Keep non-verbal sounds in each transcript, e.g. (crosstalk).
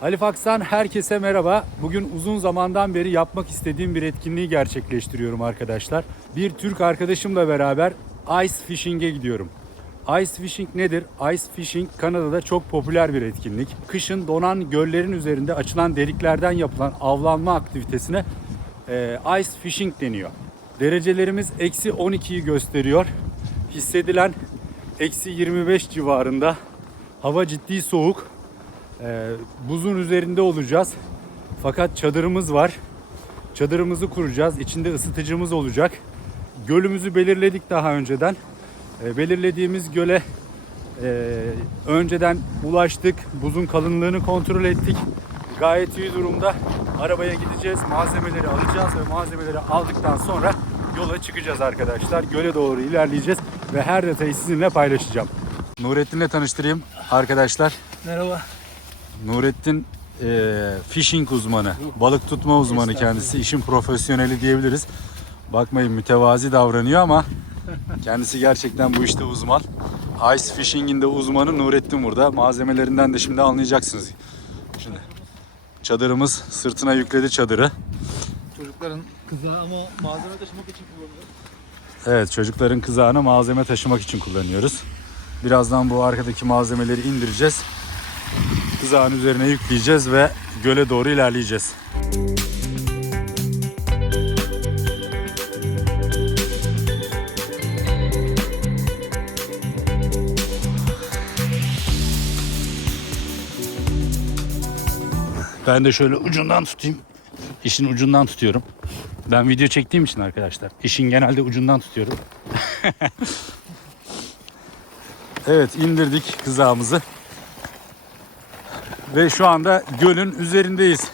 Halifax'tan herkese merhaba. Bugün uzun zamandan beri yapmak istediğim bir etkinliği gerçekleştiriyorum arkadaşlar. Bir Türk arkadaşımla beraber ice fishing'e gidiyorum. Ice fishing nedir? Ice fishing Kanada'da çok popüler bir etkinlik. Kışın donan göllerin üzerinde açılan deliklerden yapılan avlanma aktivitesine e, ice fishing deniyor. Derecelerimiz eksi 12'yi gösteriyor. Hissedilen eksi 25 civarında. Hava ciddi soğuk. Ee, buzun üzerinde olacağız. Fakat çadırımız var. Çadırımızı kuracağız. İçinde ısıtıcımız olacak. Gölümüzü belirledik daha önceden. Ee, belirlediğimiz göle e, önceden ulaştık. Buzun kalınlığını kontrol ettik. Gayet iyi durumda. Arabaya gideceğiz. Malzemeleri alacağız ve malzemeleri aldıktan sonra yola çıkacağız arkadaşlar. Göle doğru ilerleyeceğiz ve her detayı sizinle paylaşacağım. Nurettin'le tanıştırayım arkadaşlar. Merhaba. Nurettin eee, fishing uzmanı, balık tutma uzmanı kendisi. işin profesyoneli diyebiliriz. Bakmayın mütevazi davranıyor ama kendisi gerçekten bu işte uzman. Ice fishing'in de uzmanı Nurettin burada. Malzemelerinden de şimdi anlayacaksınız. Şimdi çadırımız sırtına yükledi çadırı. Çocukların kızağı ama malzeme taşımak için kullanılır. Evet çocukların kızağına malzeme taşımak için kullanıyoruz. Birazdan bu arkadaki malzemeleri indireceğiz. Kızağın üzerine yükleyeceğiz ve göle doğru ilerleyeceğiz. Ben de şöyle ucundan tutayım. İşin ucundan tutuyorum. Ben video çektiğim için arkadaşlar. İşin genelde ucundan tutuyorum. (laughs) evet indirdik kızağımızı. Ve şu anda gölün üzerindeyiz.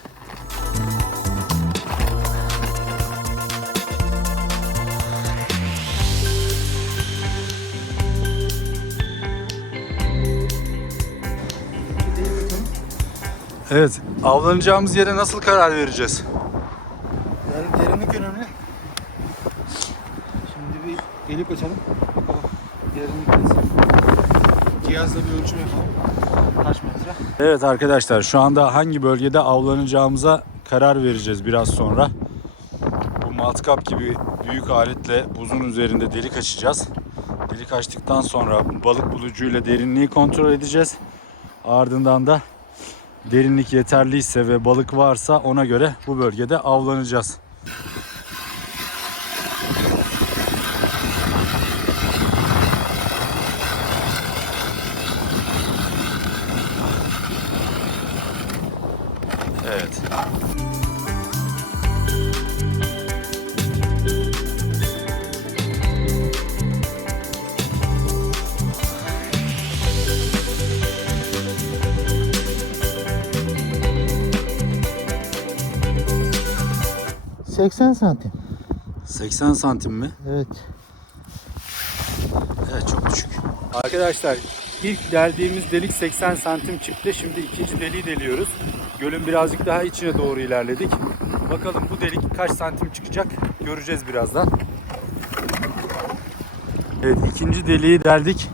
Evet, avlanacağımız yere nasıl karar vereceğiz? Yani derinlik önemli. Şimdi bir delik açalım. Bakalım derinlik nasıl. Cihazla bir ölçüm yapalım. Kaç metre? Evet arkadaşlar şu anda hangi bölgede avlanacağımıza karar vereceğiz biraz sonra. Bu matkap gibi büyük aletle buzun üzerinde delik açacağız. Delik açtıktan sonra balık bulucuyla derinliği kontrol edeceğiz. Ardından da derinlik yeterliyse ve balık varsa ona göre bu bölgede avlanacağız. 80 santim. 80 santim mi? Evet. Evet çok düşük. Arkadaşlar ilk deldiğimiz delik 80 santim çıktı. Şimdi ikinci deliği deliyoruz. Gölün birazcık daha içine doğru ilerledik. Bakalım bu delik kaç santim çıkacak göreceğiz birazdan. Evet ikinci deliği deldik.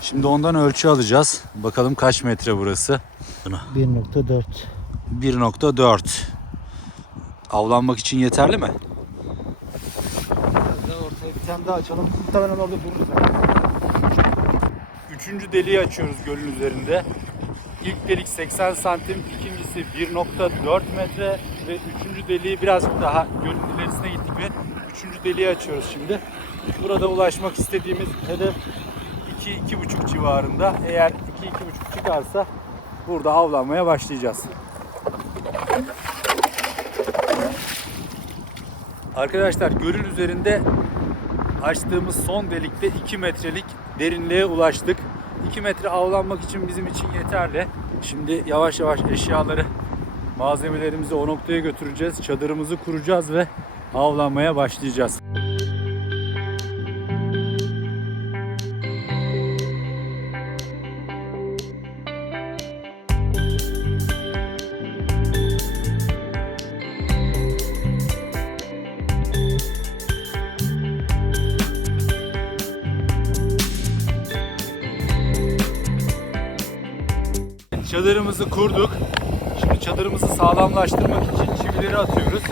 Şimdi ondan ölçü alacağız. Bakalım kaç metre burası. 1.4. 1.4. Avlanmak için yeterli mi? Ortaya bir tane daha açalım. Muhtemelen orada buluruz. Üçüncü deliği açıyoruz gölün üzerinde. İlk delik 80 santim, ikincisi 1.4 metre ve üçüncü deliği birazcık daha gölün ilerisine gittik ve üçüncü deliği açıyoruz şimdi. Burada ulaşmak istediğimiz hedef 2-2.5 civarında. Eğer 2-2.5 çıkarsa burada avlanmaya başlayacağız. Arkadaşlar gölün üzerinde açtığımız son delikte 2 metrelik derinliğe ulaştık. 2 metre avlanmak için bizim için yeterli. Şimdi yavaş yavaş eşyaları, malzemelerimizi o noktaya götüreceğiz. Çadırımızı kuracağız ve avlanmaya başlayacağız. Çadırımızı kurduk. Şimdi çadırımızı sağlamlaştırmak için çivileri atıyoruz.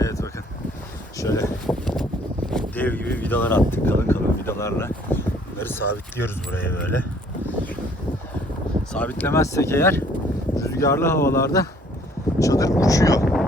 Evet bakın. Şöyle dev gibi vidalar attık kalın kalın vidalarla. Bunları sabitliyoruz buraya böyle. Sabitlemezsek eğer rüzgarlı havalarda çadır uçuyor.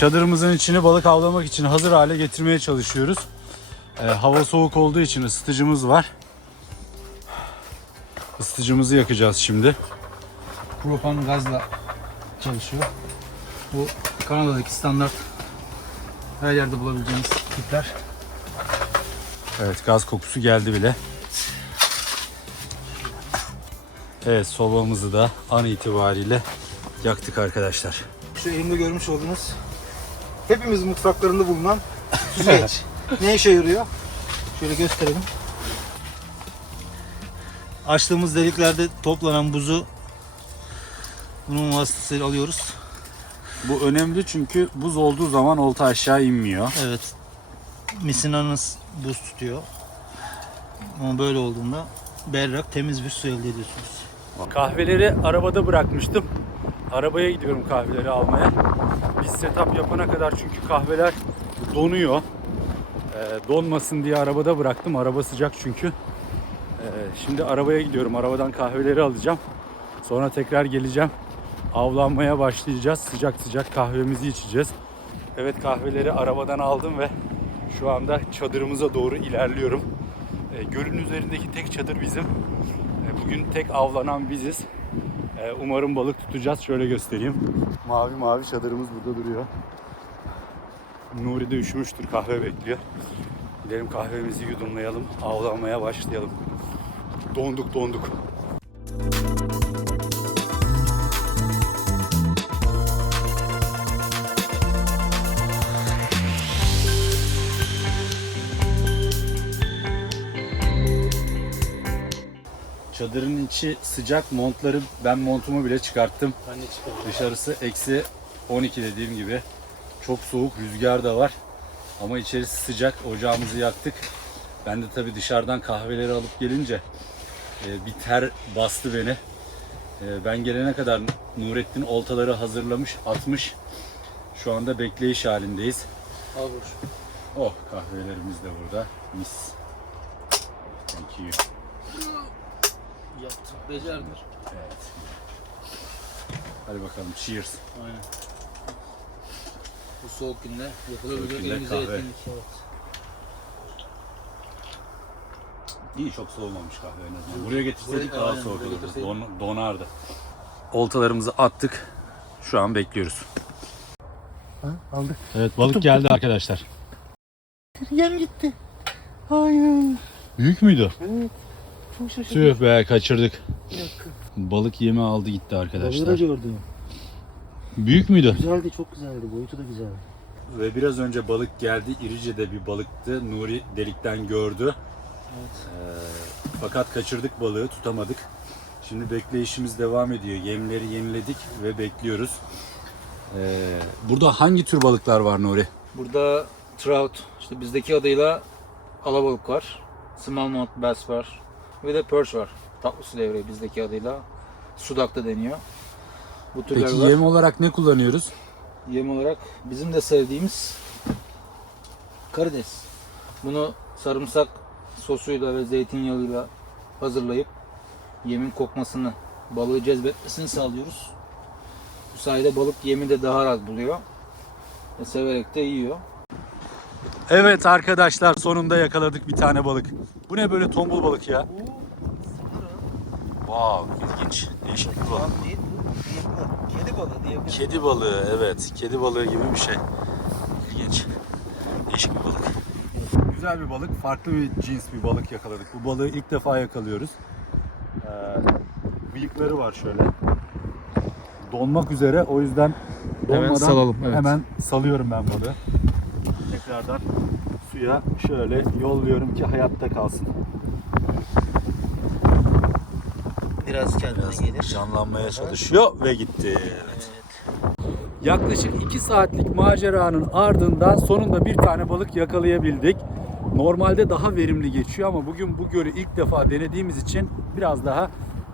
Çadırımızın içini balık avlamak için hazır hale getirmeye çalışıyoruz. Ee, hava soğuk olduğu için ısıtıcımız var. Isıtıcımızı yakacağız şimdi. Propan gazla çalışıyor. Bu Kanada'daki standart her yerde bulabileceğiniz tipler. Evet gaz kokusu geldi bile. Evet sobamızı da an itibariyle yaktık arkadaşlar. Şu elimde görmüş olduğunuz hepimiz mutfaklarında bulunan süzgeç. (laughs) ne işe yarıyor? Şöyle gösterelim. Açtığımız deliklerde toplanan buzu bunun vasıtasıyla alıyoruz. Bu önemli çünkü buz olduğu zaman olta aşağı inmiyor. Evet. Misinanız buz tutuyor. Ama böyle olduğunda berrak, temiz bir su elde ediyorsunuz. Kahveleri arabada bırakmıştım. Arabaya gidiyorum kahveleri almaya. Biz setup yapana kadar çünkü kahveler donuyor. Ee, donmasın diye arabada bıraktım. Araba sıcak çünkü. Ee, şimdi arabaya gidiyorum. Arabadan kahveleri alacağım. Sonra tekrar geleceğim. Avlanmaya başlayacağız. Sıcak sıcak kahvemizi içeceğiz. Evet kahveleri arabadan aldım ve şu anda çadırımıza doğru ilerliyorum. Ee, gölün üzerindeki tek çadır bizim. E, Bugün tek avlanan biziz. E, Umarım balık tutacağız. Şöyle göstereyim. Mavi mavi çadırımız burada duruyor. Nuri de üşümüştür. Kahve bekliyor. Gidelim kahvemizi yudumlayalım. Avlanmaya başlayalım. Donduk donduk. Çadırın içi sıcak. Montları ben montumu bile çıkarttım. Ben de çıkarım. Dışarısı eksi 12 dediğim gibi. Çok soğuk, rüzgar da var. Ama içerisi sıcak. Ocağımızı yaktık. Ben de tabii dışarıdan kahveleri alıp gelince e, bir ter bastı beni. E, ben gelene kadar Nurettin oltaları hazırlamış, atmış. Şu anda bekleyiş halindeyiz. Al. Oh kahvelerimiz de burada. Mis. Thank you. Yaptım. Becerdim. Evet. Hadi bakalım cheers. Aynen. Bu soğuk günde yapılabilecek en güzel kahve. etkinlik. Evet. İyi çok soğumamış kahve en azından. Buraya getirseydik Buraya- daha aynen, soğuk buraya olurdu. getirseydik. Don- donardı. Oltalarımızı attık. Şu an bekliyoruz. aldık. Evet balık geldi arkadaşlar. Yem gitti. Hayır. Büyük müydü? Evet. Çok şaşırdım. Tüh be kaçırdık. Bir dakika. Balık yemi aldı gitti Balığı da arkadaşlar. gördüm. Büyük müydü? Güzeldi, çok güzeldi. Boyutu da güzeldi. Ve biraz önce balık geldi. İrice de bir balıktı. Nuri delikten gördü. Evet. Ee, fakat kaçırdık balığı tutamadık. Şimdi bekleyişimiz devam ediyor. Yemleri yeniledik ve bekliyoruz. Ee, burada hangi tür balıklar var Nuri? Burada trout, işte bizdeki adıyla alabalık var. Smallmouth bass var. Ve de perch var. Tatlı su levreği bizdeki adıyla. Sudak da deniyor. Bu türler Peki var. yem olarak ne kullanıyoruz? Yem olarak bizim de sevdiğimiz karides. Bunu sarımsak sosuyla ve zeytinyağıyla hazırlayıp yemin kokmasını, balığı cezbetmesini sağlıyoruz. Bu sayede balık yemi de daha rahat buluyor. Ve severek de yiyor. Evet arkadaşlar sonunda yakaladık bir tane balık. Bu ne böyle tombul balık ya? Wow ilginç. Değişik bir balık. Kedi balığı diyebiliriz. Kedi balığı evet. Kedi balığı gibi bir şey. İlginç. Değişik bir balık. Güzel bir balık. Farklı bir cins bir balık yakaladık. Bu balığı ilk defa yakalıyoruz. Ee, bıyıkları var şöyle. Donmak üzere. O yüzden Hemen salalım, evet. hemen salıyorum ben balığı. Tekrardan suya şöyle yolluyorum ki hayatta kalsın. Biraz kendine gelir. Canlanmaya çalışıyor ve gitti. Yaklaşık 2 saatlik maceranın ardından sonunda bir tane balık yakalayabildik. Normalde daha verimli geçiyor ama bugün bu gölü ilk defa denediğimiz için biraz daha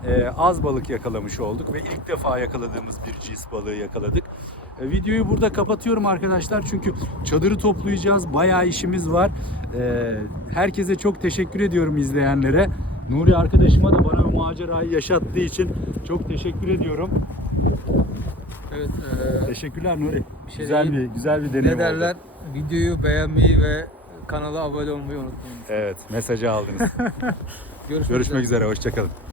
e, az balık yakalamış olduk ve ilk defa yakaladığımız bir cins balığı yakaladık. E, videoyu burada kapatıyorum arkadaşlar çünkü çadırı toplayacağız. Bayağı işimiz var. E, herkese çok teşekkür ediyorum izleyenlere. Nuri arkadaşıma da bana bu macerayı yaşattığı için çok teşekkür ediyorum. Evet, e, Teşekkürler Nuri. şey güzel bir güzel bir deneyim ne derler? oldu. Videoyu beğenmeyi ve kanala abone olmayı unutmayın. Evet, mesajı aldınız. (laughs) Görüşmek, Görüşmek üzere, hoşçakalın.